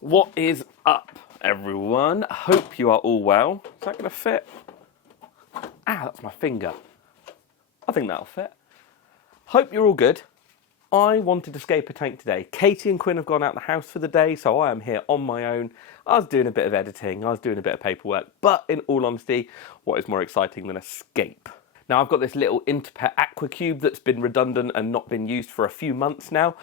What is up, everyone? Hope you are all well. Is that going to fit? Ah, that's my finger. I think that'll fit. Hope you're all good. I wanted to scape a tank today. Katie and Quinn have gone out the house for the day, so I am here on my own. I was doing a bit of editing, I was doing a bit of paperwork, but in all honesty, what is more exciting than a scape? Now, I've got this little Interpet aqua cube that's been redundant and not been used for a few months now,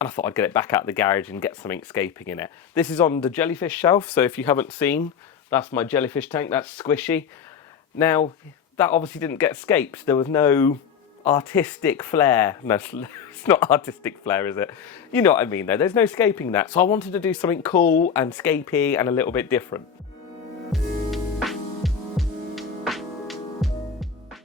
and I thought I'd get it back out of the garage and get something scaping in it. This is on the jellyfish shelf, so if you haven't seen, that's my jellyfish tank, that's squishy. Now, that obviously didn't get scaped. There was no artistic flair. No, it's not artistic flair, is it? You know what I mean, though. There's no scaping that. So I wanted to do something cool and scapey and a little bit different.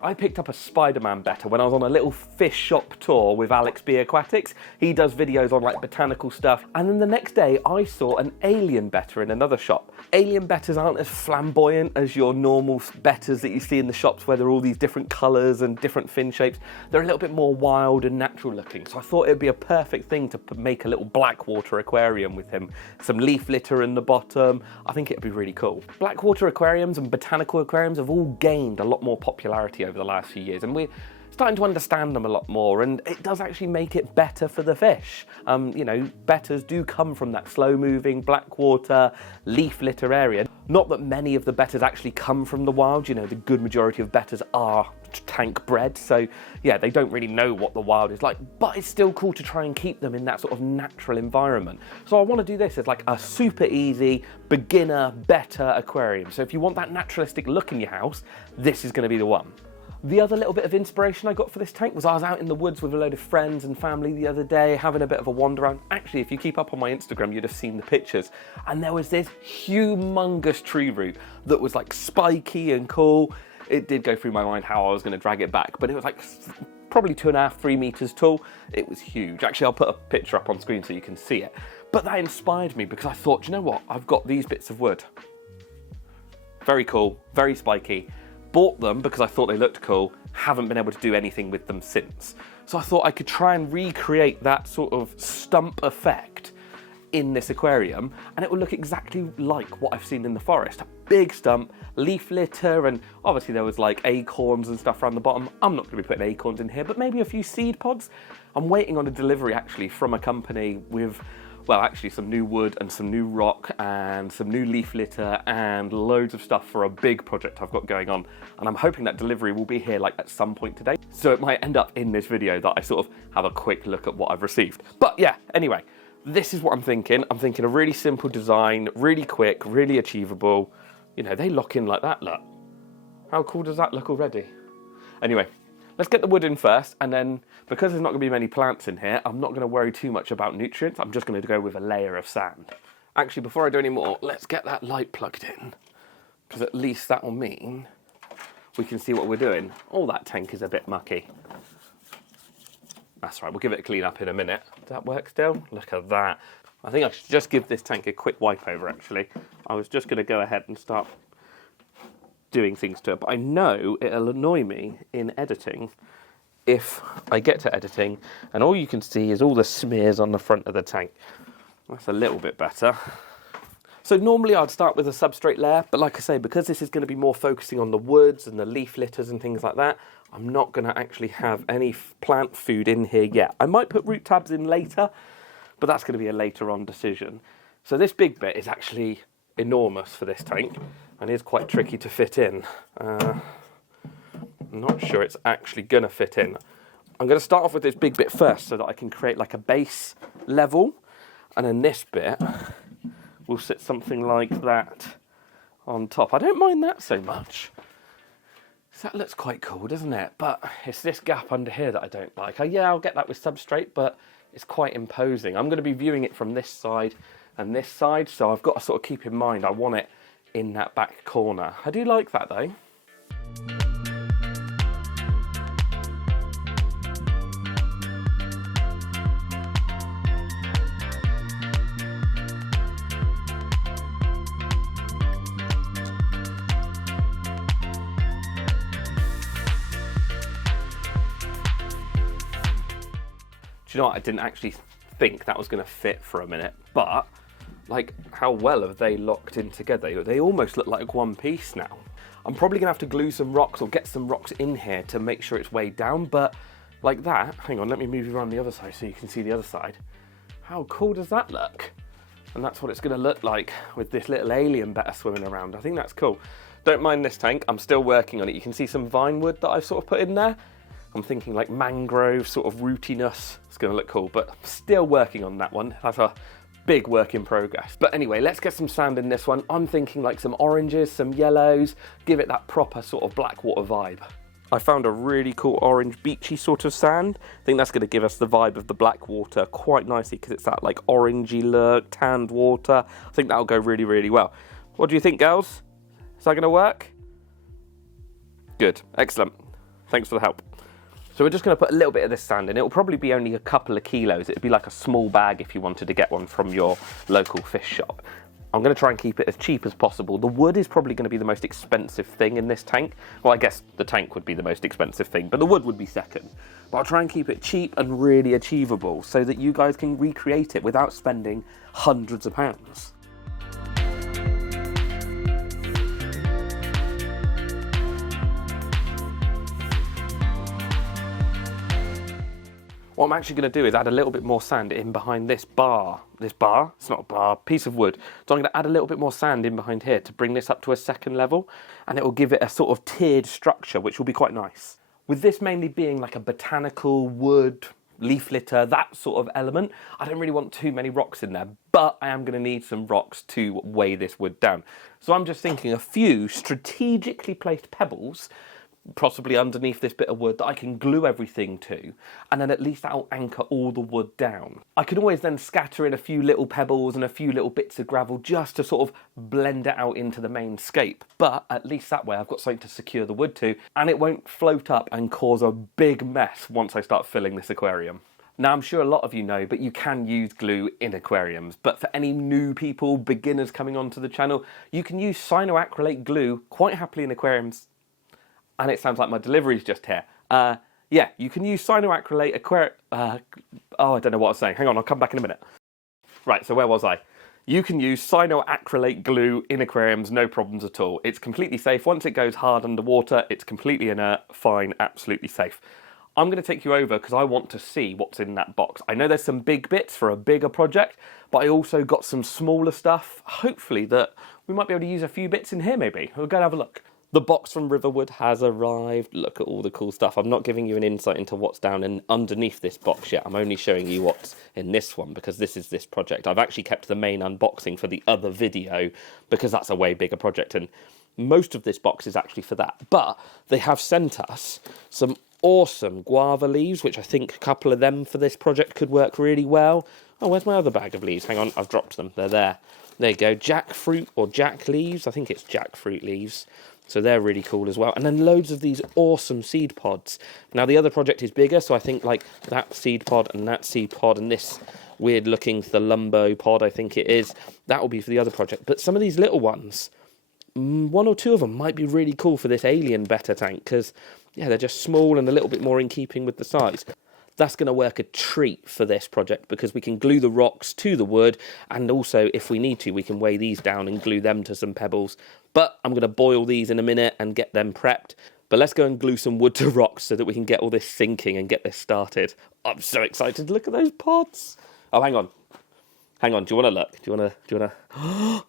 I picked up a Spider-Man Betta when I was on a little fish shop tour with Alex B Aquatics. He does videos on like botanical stuff. And then the next day I saw an Alien Betta in another shop. Alien Bettas aren't as flamboyant as your normal Bettas that you see in the shops where they're all these different colours and different fin shapes. They're a little bit more wild and natural looking. So I thought it'd be a perfect thing to make a little blackwater aquarium with him. Some leaf litter in the bottom. I think it'd be really cool. Blackwater aquariums and botanical aquariums have all gained a lot more popularity over the last few years, and we're starting to understand them a lot more, and it does actually make it better for the fish. You know, bettas do come from that slow-moving blackwater leaf litter area. Not that many of the bettas actually come from the wild. You know, the good majority of bettas are tank bred, so yeah, they don't really know what the wild is like, but it's still cool to try and keep them in that sort of natural environment. So I want to do this as like a super easy beginner betta aquarium. So if you want that naturalistic look in your house, this is going to be the one. The other little bit of inspiration I got for this tank was I was out in the woods with a load of friends and family the other day, having a bit of a wander around. Actually, if you keep up on my Instagram, you'd have seen the pictures. And there was this humongous tree root that was like spiky and cool. It did go through my mind how I was going to drag it back, but it was like probably 2.5, 3 meters tall. It was huge. Actually, I'll put a picture up on screen so you can see it. But that inspired me because I thought, you know what? I've got these bits of wood. Very cool, very spiky. Bought them because I thought they looked cool, haven't been able to do anything with them since. So I thought I could try and recreate that sort of stump effect in this aquarium, and it will look exactly like what I've seen in the forest. A big stump, leaf litter, and obviously there was like acorns and stuff around the bottom. I'm not going to be putting acorns in here, but maybe a few seed pods. I'm waiting on a delivery actually from a company with, well, actually some new wood and some new rock and some new leaf litter and loads of stuff for a big project I've got going on. And I'm hoping that delivery will be here like at some point today. So it might end up in this video that I sort of have a quick look at what I've received. But yeah, anyway, this is what I'm thinking. I'm thinking a really simple design, really quick, really achievable. You know, they lock in like that, look. How cool does that look already? Anyway, let's get the wood in first, and then because there's not going to be many plants in here, I'm not going to worry too much about nutrients. I'm just going to go with a layer of sand. Actually, before I do any more, let's get that light plugged in, because at least that will mean we can see what we're doing. Oh, that tank is a bit mucky. That's right, we'll give it a clean up in a minute. Does that work still? Look at that. I think I should just give this tank a quick wipe over, actually. I was just going to go ahead and start doing things to it, but I know it'll annoy me in editing if I get to editing and all you can see is all the smears on the front of the tank. That's a little bit better. So normally I'd start with a substrate layer, but like I say, because this is going to be more focusing on the woods and the leaf litters and things like that, I'm not going to actually have any plant food in here yet. I might put root tabs in later, but that's going to be a later on decision. So this big bit is actually enormous for this tank and is quite tricky to fit in. I'm not sure it's actually going to fit in. I'm going to start off with this big bit first so that I can create like a base level, and then this bit will sit something like that on top. I don't mind that so much. That looks quite cool, doesn't it? But it's this gap under here that I don't like. Yeah, I'll get that with substrate, but it's quite imposing. I'm going to be viewing it from this side and this side, so I've got to sort of keep in mind I want it in that back corner. I do like that though. Do you know what? I didn't actually think that was going to fit for a minute, but like, how well have they locked in together? They almost look like one piece now. I'm probably gonna have to glue some rocks or get some rocks in here to make sure it's weighed down, but like that, hang on, let me move you around the other side so you can see the other side. How cool does that look? And that's what it's gonna look like with this little Alien Betta swimming around. I think that's cool. Don't mind this tank, I'm still working on it. You can see some vine wood that I've sort of put in there. I'm thinking like mangrove, sort of rootiness. It's gonna look cool, but still working on that one. That's a big work in progress. But anyway, let's get some sand in this one. I'm thinking like some oranges, some yellows, give it that proper sort of blackwater vibe. I found a really cool orange beachy sort of sand. I think that's gonna give us the vibe of the blackwater quite nicely because it's that like orangey look, tanned water. I think that'll go really, really well. What do you think, girls? Is that gonna work? Good, excellent. Thanks for the help. So we're just going to put a little bit of this sand in. It will probably be only a couple of kilos. It'd be like a small bag if you wanted to get one from your local fish shop. I'm going to try and keep it as cheap as possible. The wood is probably going to be the most expensive thing in this tank. Well, I guess the tank would be the most expensive thing, but the wood would be second. But I'll try and keep it cheap and really achievable so that you guys can recreate it without spending hundreds of pounds. What I'm actually going to do is add a little bit more sand in behind this bar. This bar? It's not a bar, piece of wood. So I'm going to add a little bit more sand in behind here to bring this up to a second level, and it will give it a sort of tiered structure, which will be quite nice. With this mainly being like a botanical wood, leaf litter, that sort of element, I don't really want too many rocks in there, but I am going to need some rocks to weigh this wood down. So I'm just thinking a few strategically placed pebbles possibly underneath this bit of wood that I can glue everything to, and then at least that'll anchor all the wood down. I can always then scatter in a few little pebbles and a few little bits of gravel just to sort of blend it out into the main scape, but at least that way I've got something to secure the wood to, and it won't float up and cause a big mess once I start filling this aquarium. Now, I'm sure a lot of you know, but you can use glue in aquariums. But for any new people, beginners coming onto the channel, you can use cyanoacrylate glue quite happily in aquariums. And it sounds like my delivery's just here. Yeah, you can use cyanoacrylate oh, I don't know what I was saying. Hang on, I'll come back in a minute. Right, so where was I? You can use cyanoacrylate glue in aquariums, no problems at all. It's completely safe. Once it goes hard underwater, it's completely inert, fine, absolutely safe. I'm going to take you over because I want to see what's in that box. I know there's some big bits for a bigger project, but I also got some smaller stuff. Hopefully that we might be able to use a few bits in here maybe. We'll go and have a look. The box from Riverwood has arrived. Look at all the cool stuff. I'm not giving you an insight into what's down and underneath this box yet. I'm only showing you what's in this one because this is this project. I've actually kept the main unboxing for the other video because that's a way bigger project, and most of this box is actually for that. But they have sent us some awesome guava leaves, which I think a couple of them for this project could work really well. Oh, where's my other bag of leaves? Hang on, I've dropped them. They're there. There you go. Jackfruit or jack leaves. I think it's jackfruit leaves. So they're really cool as well. And then loads of these awesome seed pods. Now the other project is bigger, so I think like that seed pod and that seed pod and this weird looking Thelumbo pod, I think it is, that will be for the other project. But some of these little ones, one or two of them might be really cool for this Alien Betta tank because, yeah, they're just small and a little bit more in keeping with the size. That's going to work a treat for this project because we can glue the rocks to the wood, and also if we need to we can weigh these down and glue them to some pebbles. But I'm going to boil these in a minute and get them prepped. But let's go and glue some wood to rocks so that we can get all this sinking and get this started. I'm so excited to look at those pods. Oh, hang on. Hang on, do you want to look? Do you want to...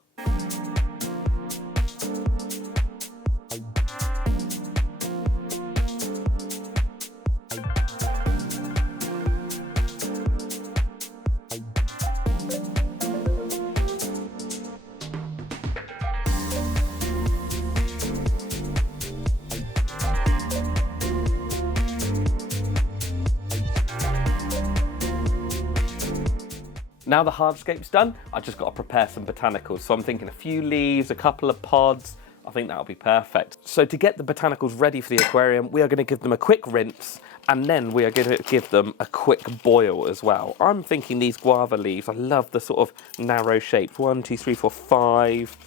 Now the hardscape's done, I've just got to prepare some botanicals. So I'm thinking a few leaves, a couple of pods. I think that'll be perfect. So to get the botanicals ready for the aquarium, we are going to give them a quick rinse, and then we are going to give them a quick boil as well. I'm thinking these guava leaves, I love the sort of narrow shapes. 1, 2, 3, 4, 5,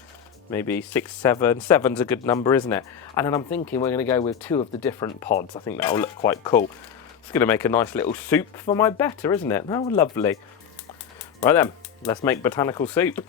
maybe 6, 7. 7's a good number, isn't it? And then I'm thinking we're going to go with 2 of the different pods. I think that'll look quite cool. It's going to make a nice little soup for my Betta, isn't it? Oh, lovely. Right then, let's make botanical soup.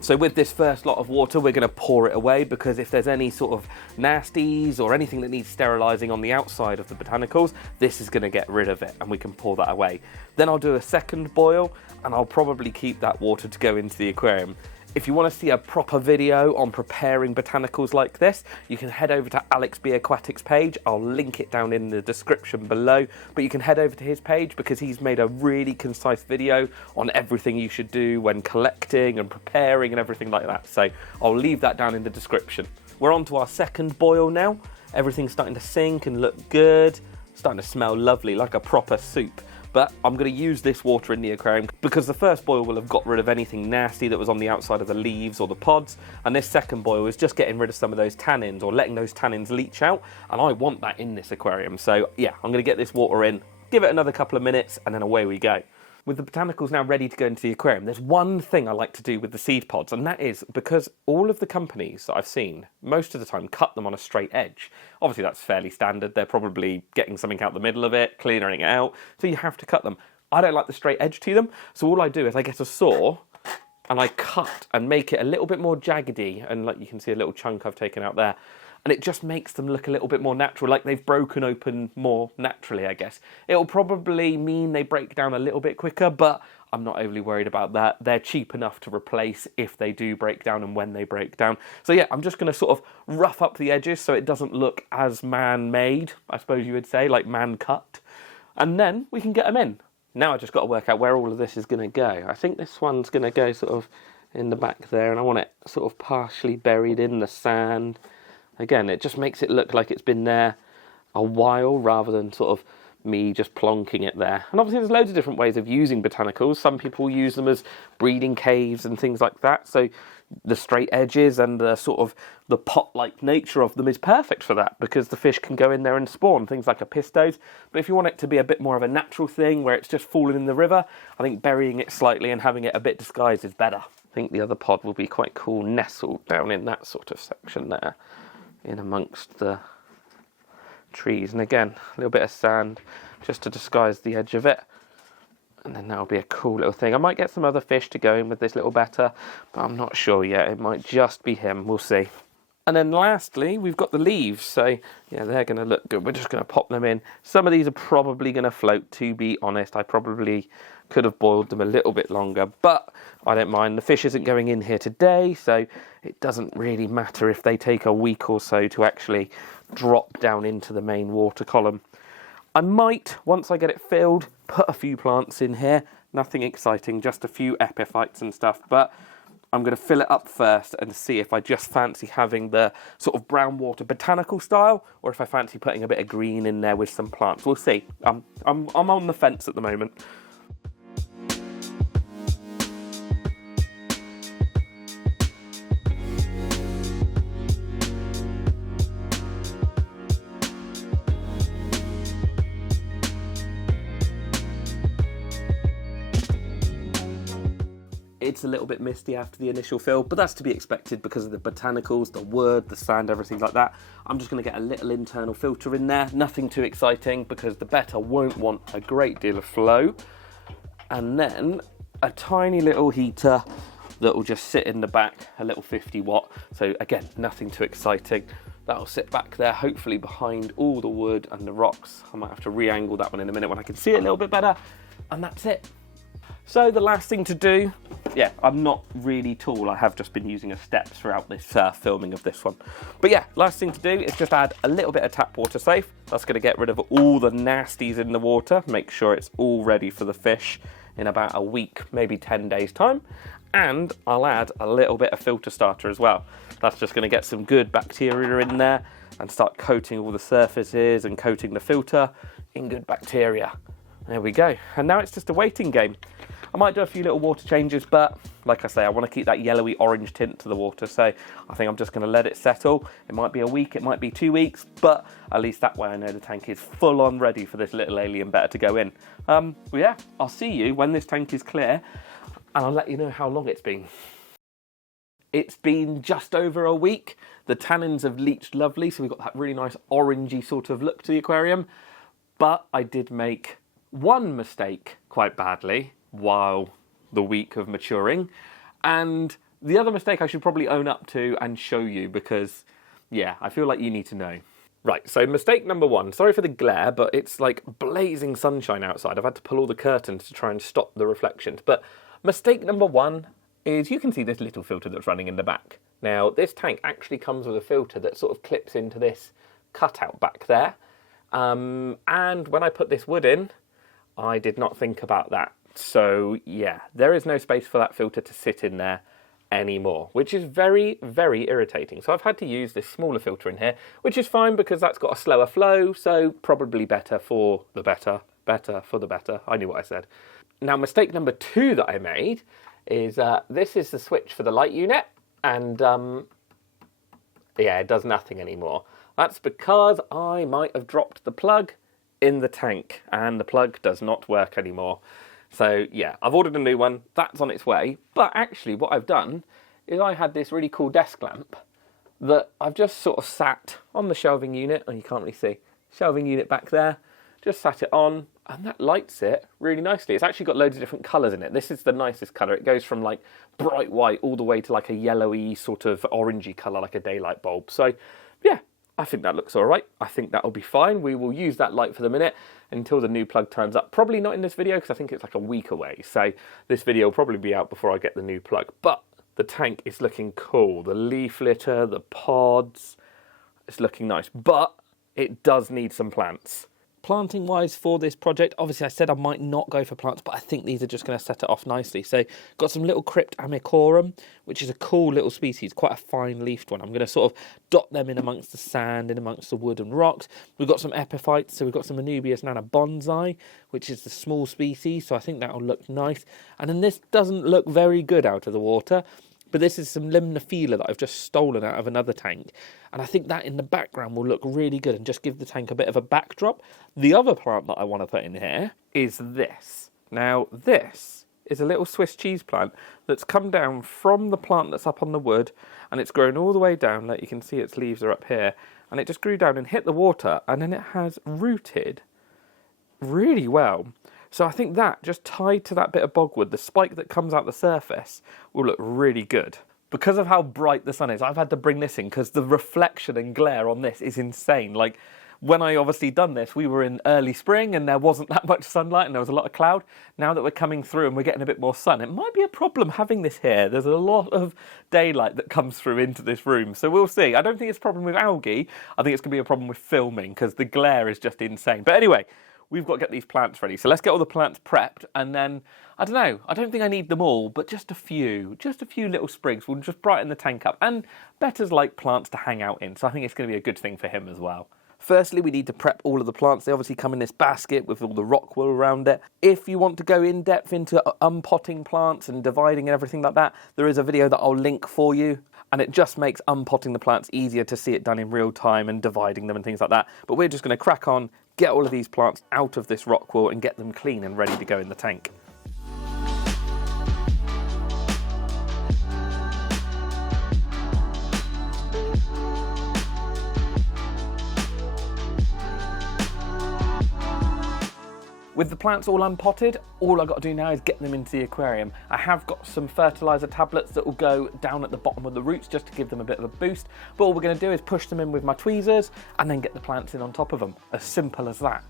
So with this first lot of water, we're going to pour it away, because if there's any sort of nasties or anything that needs sterilising on the outside of the botanicals, this is going to get rid of it, and we can pour that away. Then I'll do a second boil, and I'll probably keep that water to go into the aquarium. If you want to see a proper video on preparing botanicals like this, you can head over to Alex B Aquatics page. I'll link it down in the description below, but you can head over to his page because he's made a really concise video on everything you should do when collecting and preparing and everything like that. So I'll leave that down in the description. We're on to our second boil now. Everything's starting to sink and look good. Starting to smell lovely, like a proper soup. But I'm going to use this water in the aquarium because the first boil will have got rid of anything nasty that was on the outside of the leaves or the pods, and this second boil is just getting rid of some of those tannins, or letting those tannins leach out, and I want that in this aquarium. So yeah, I'm going to get this water in, give it another couple of minutes, and then away we go. With the botanicals now ready to go into the aquarium, there's one thing I like to do with the seed pods, and that is because all of the companies that I've seen, most of the time, cut them on a straight edge. Obviously, that's fairly standard. They're probably getting something out the middle of it, clearing it out, so you have to cut them. I don't like the straight edge to them, so all I do is I get a saw and I cut and make it a little bit more jaggedy, and like you can see a little chunk I've taken out there. And it just makes them look a little bit more natural, like they've broken open more naturally, I guess. It'll probably mean they break down a little bit quicker, but I'm not overly worried about that. They're cheap enough to replace if they do break down and when they break down. So yeah, I'm just going to sort of rough up the edges so it doesn't look as man-made, I suppose you would say, like man-cut. And then we can get them in. Now I just got to work out where all of this is going to go. I think this one's going to go sort of in the back there, and I want it sort of partially buried in the sand. Again, it just makes it look like it's been there a while rather than sort of me just plonking it there. And obviously there's loads of different ways of using botanicals. Some people use them as breeding caves and things like that. So the straight edges and the sort of the pot-like nature of them is perfect for that, because the fish can go in there and spawn, things like apistos. But if you want it to be a bit more of a natural thing where it's just fallen in the river, I think burying it slightly and having it a bit disguised is better. I think the other pod will be quite cool nestled down in that sort of section there, in amongst the trees, and again a little bit of sand just to disguise the edge of it, and then that'll be a cool little thing. I might get some other fish to go in with this little betta, but I'm not sure yet. It might just be him, we'll see. And then lastly, we've got the leaves. So yeah, they're going to look good. We're just going to pop them in. Some of these are probably going to float, to be honest. I probably could have boiled them a little bit longer, but I don't mind. The fish isn't going in here today, so it doesn't really matter if they take a week or so to actually drop down into the main water column. I might, once I get it filled, put a few plants in here. Nothing exciting, just a few epiphytes and stuff, but I'm going to fill it up first and see if I just fancy having the sort of brown water botanical style, or if I fancy putting a bit of green in there with some plants. We'll see. I'm on the fence at the moment. It's a little bit misty after the initial fill, but that's to be expected because of the botanicals, the wood, the sand, everything like that. I'm just going to get a little internal filter in there, nothing too exciting because the Betta won't want a great deal of flow. And then a tiny little heater that will just sit in the back, a little 50 watt. So again, nothing too exciting. That'll sit back there, hopefully behind all the wood and the rocks. I might have to re-angle that one in a minute when I can see it a little bit better. And that's it. So the last thing to do, yeah, I'm not really tall. I have just been using a step throughout this filming of this one. But yeah, last thing to do is just add a little bit of tap water safe. That's going to get rid of all the nasties in the water, make sure it's all ready for the fish in about a week, maybe 10 days time. And I'll add a little bit of filter starter as well. That's just going to get some good bacteria in there and start coating all the surfaces and coating the filter in good bacteria. There we go. And now it's just a waiting game. I might do a few little water changes, but like I say, I want to keep that yellowy orange tint to the water, so I think I'm just going to let it settle. It might be a week, it might be 2 weeks, but at least that way I know the tank is full on ready for this little Alien Betta to go in. Well, yeah, I'll see you when this tank is clear, and I'll let you know how long it's been. It's been just over a week. The tannins have leached lovely, so we've got that really nice orangey sort of look to the aquarium, but I did make one mistake quite badly while the week of maturing, and The other mistake I should probably own up to and show you because, yeah, I feel like you need to know. Right, so mistake number one. Sorry for the glare, but it's like blazing sunshine outside. I've had to pull all the curtains to try and stop the reflections. But mistake number one is you can see this little filter that's running in the back. Now, this tank actually comes with a filter that sort of clips into this cutout back there. And when I put this wood in, I did not think about that. So, yeah, there is no space for that filter to sit in there anymore, which is very, very irritating. So I've had to use this smaller filter in here, which is fine because that's got a slower flow, so probably better for the better for the better. I knew what I said. Now, mistake number two that I made is this is the switch for the light unit, and yeah, it does nothing anymore. That's because I might have dropped the plug in the tank, and the plug does not work anymore. So yeah, I've ordered a new one, that's on its way, but actually what I've done is I had this really cool desk lamp that I've just sort of sat on the shelving unit, and you can't really see, shelving unit back there, just sat it on, and that lights it really nicely. It's actually got loads of different colours in it. This is the nicest colour. It goes from like bright white all the way to like a yellowy sort of orangey colour, like a daylight bulb. So yeah, I think that looks all right. I think that'll be fine. We will use that light for the minute until the new plug turns up. Probably not in this video because I think it's like a week away. So this video will probably be out before I get the new plug. But the tank is looking cool. The leaf litter, the pods, it's looking nice. But it does need some plants. Planting wise for this project, obviously I said I might not go for plants, but I think these are just going to set it off nicely. So got some little Cryptocoryne Amicorum, which is a cool little species, quite a fine leafed one. I'm going to sort of dot them in amongst the sand, in amongst the wood and rocks. We've got some epiphytes, so we've got some Anubias Nana bonzai, which is the small species, so I think that'll look nice. And then this doesn't look very good out of the water, but this is some Limnophila that I've just stolen out of another tank. And I think that in the background will look really good and just give the tank a bit of a backdrop. The other plant that I want to put in here is this. Now, this is a little Swiss cheese plant that's come down from the plant that's up on the wood, and it's grown all the way down. Like you can see, its leaves are up here. And it just grew down and hit the water, and then it has rooted really well. So I think that, just tied to that bit of bogwood, the spike that comes out the surface, will look really good. Because of how bright the sun is, I've had to bring this in because the reflection and glare on this is insane. Like, when I obviously done this, we were in early spring and there wasn't that much sunlight and there was a lot of cloud. Now that we're coming through and we're getting a bit more sun, it might be a problem having this here. There's a lot of daylight that comes through into this room. So we'll see. I don't think it's a problem with algae. I think it's going to be a problem with filming because the glare is just insane. But anyway, we've got to get these plants ready. So let's get all the plants prepped, and then, I don't know, I don't think I need them all, but just a few little sprigs will just brighten the tank up. And Betta's like plants to hang out in, so I think it's going to be a good thing for him as well. Firstly, we need to prep all of the plants. They obviously come in this basket with all the rock wool around it. If you want to go in depth into unpotting plants and dividing and everything like that, there is a video that I'll link for you. And it just makes unpotting the plants easier to see it done in real time and dividing them and things like that. But we're just going to crack on, get all of these plants out of this rock wool and get them clean and ready to go in the tank. With the plants all unpotted, all I've got to do now is get them into the aquarium. I have got some fertiliser tablets that will go down at the bottom of the roots just to give them a bit of a boost. But all we're going to do is push them in with my tweezers and then get the plants in on top of them. As simple as that.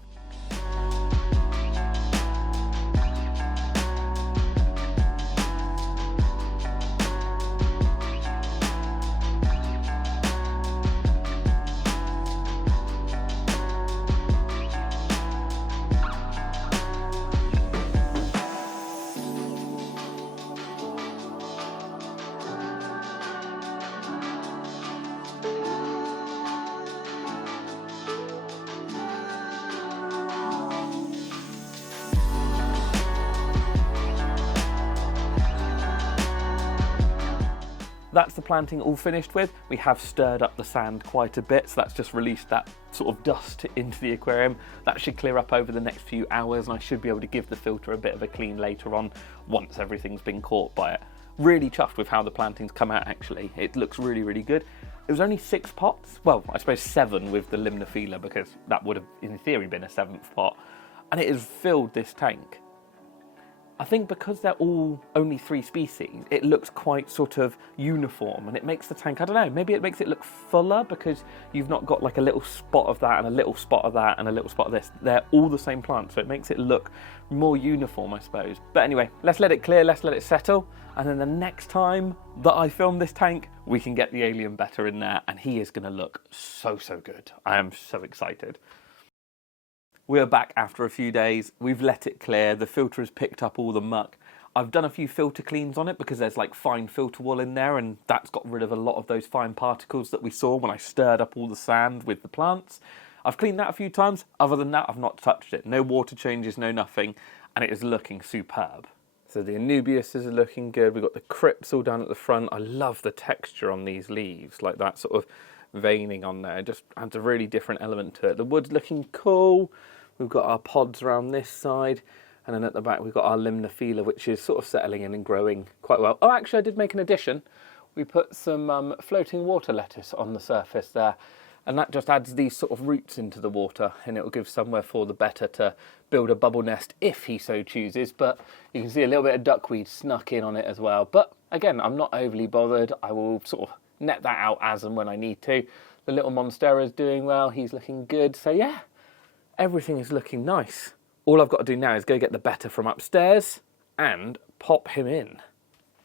That's the planting all finished with. We have stirred up the sand quite a bit, so that's just released that sort of dust into the aquarium. That should clear up over the next few hours, and I should be able to give the filter a bit of a clean later on once everything's been caught by it. Really chuffed with how the planting's come out actually. It looks really, really good. It was only 6 pots. Well, I suppose 7 with the Limnophila because that would have in theory been a 7th pot. And it has filled this tank. I think because they're all only 3 species, it looks quite sort of uniform, and it makes the tank, I don't know, maybe it makes it look fuller because you've not got like a little spot of that and a little spot of that and a little spot of this. They're all the same plant, so it makes it look more uniform, I suppose. But anyway, let's let it clear, let's let it settle, and then the next time that I film this tank, we can get the Alien Betta in there, and he is going to look so good. I am so excited. We're back after a few days. We've let it clear. The filter has picked up all the muck. I've done a few filter cleans on it because there's like fine filter wool in there, and that's got rid of a lot of those fine particles that we saw when I stirred up all the sand with the plants. I've cleaned that a few times. Other than that, I've not touched it. No water changes, no nothing, and it is looking superb. So the Anubias is looking good. We've got the crypts all down at the front. I love the texture on these leaves, like that sort of veining on there. It just adds a really different element to it. The wood's looking cool. We've got our pods around this side, and then at the back we've got our Limnophila, which is sort of settling in and growing quite well. Oh, actually I did make an addition. We put some floating water lettuce on the surface there, and that just adds these sort of roots into the water, and it will give somewhere for the Betta to build a bubble nest if he so chooses. But you can see a little bit of duckweed snuck in on it as well. But again, I'm not overly bothered. I will sort of net that out as and when I need to. The little monstera is doing well. He's looking good. So yeah, everything is looking nice. All I've got to do now is go get the Betta from upstairs and pop him in.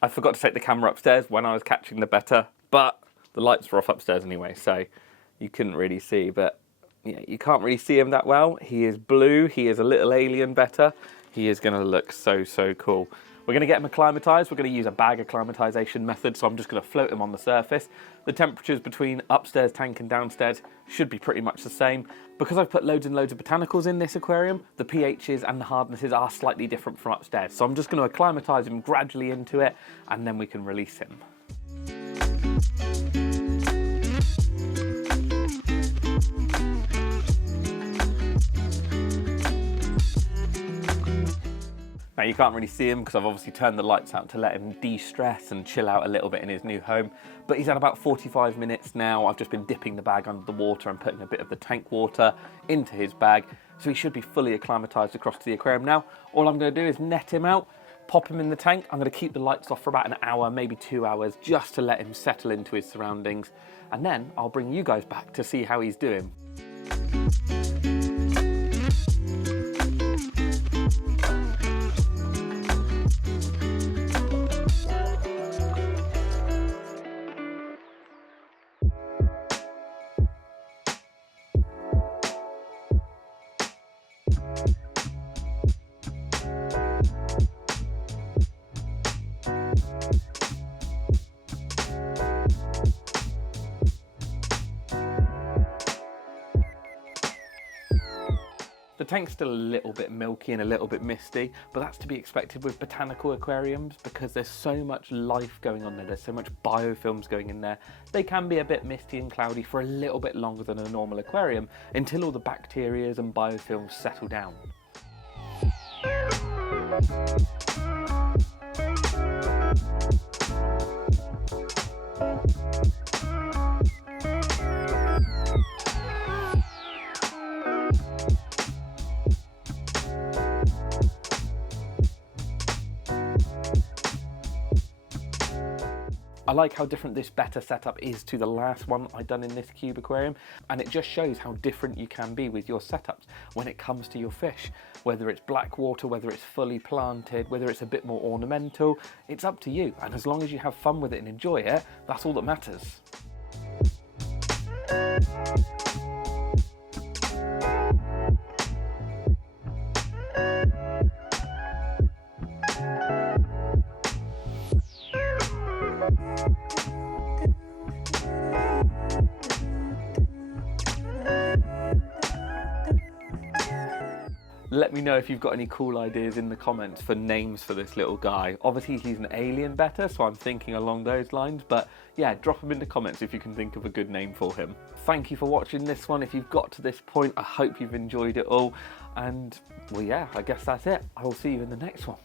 I forgot to take the camera upstairs when I was catching the Betta, but the lights were off upstairs anyway, so you couldn't really see. But yeah, you can't really see him that well. He is blue. He is a little alien Betta. He is going to look so cool. We're going to get him acclimatised. We're going to use a bag acclimatisation method, so I'm just going to float him on the surface. The temperatures between upstairs tank and downstairs should be pretty much the same. Because I've put loads and loads of botanicals in this aquarium, the pHs and the hardnesses are slightly different from upstairs. So I'm just going to acclimatise him gradually into it, and then we can release him. Now you can't really see him because I've obviously turned the lights out to let him de-stress and chill out a little bit in his new home. But he's had about 45 minutes now. I've just been dipping the bag under the water and putting a bit of the tank water into his bag. So he should be fully acclimatised across to the aquarium now. All I'm going to do is net him out, pop him in the tank. I'm going to keep the lights off for about an hour, maybe 2 hours, just to let him settle into his surroundings. And then I'll bring you guys back to see how he's doing. The tank's still a little bit milky and a little bit misty, but that's to be expected with botanical aquariums because there's so much life going on there, there's so much biofilms going in there. They can be a bit misty and cloudy for a little bit longer than a normal aquarium until all the bacteria and biofilms settle down. I like how different this Betta setup is to the last one I'd done in this cube aquarium, and it just shows how different you can be with your setups when it comes to your fish. Whether it's black water, whether it's fully planted, whether it's a bit more ornamental, it's up to you, and as long as you have fun with it and enjoy it, that's all that matters. Let me know if you've got any cool ideas in the comments for names for this little guy. Obviously he's an alien Betta, so I'm thinking along those lines, but yeah, drop them in the comments if you can think of a good name for him. Thank you for watching this one. If you've got to this point, I hope you've enjoyed it all, and well yeah, I guess that's it. I will see you in the next one.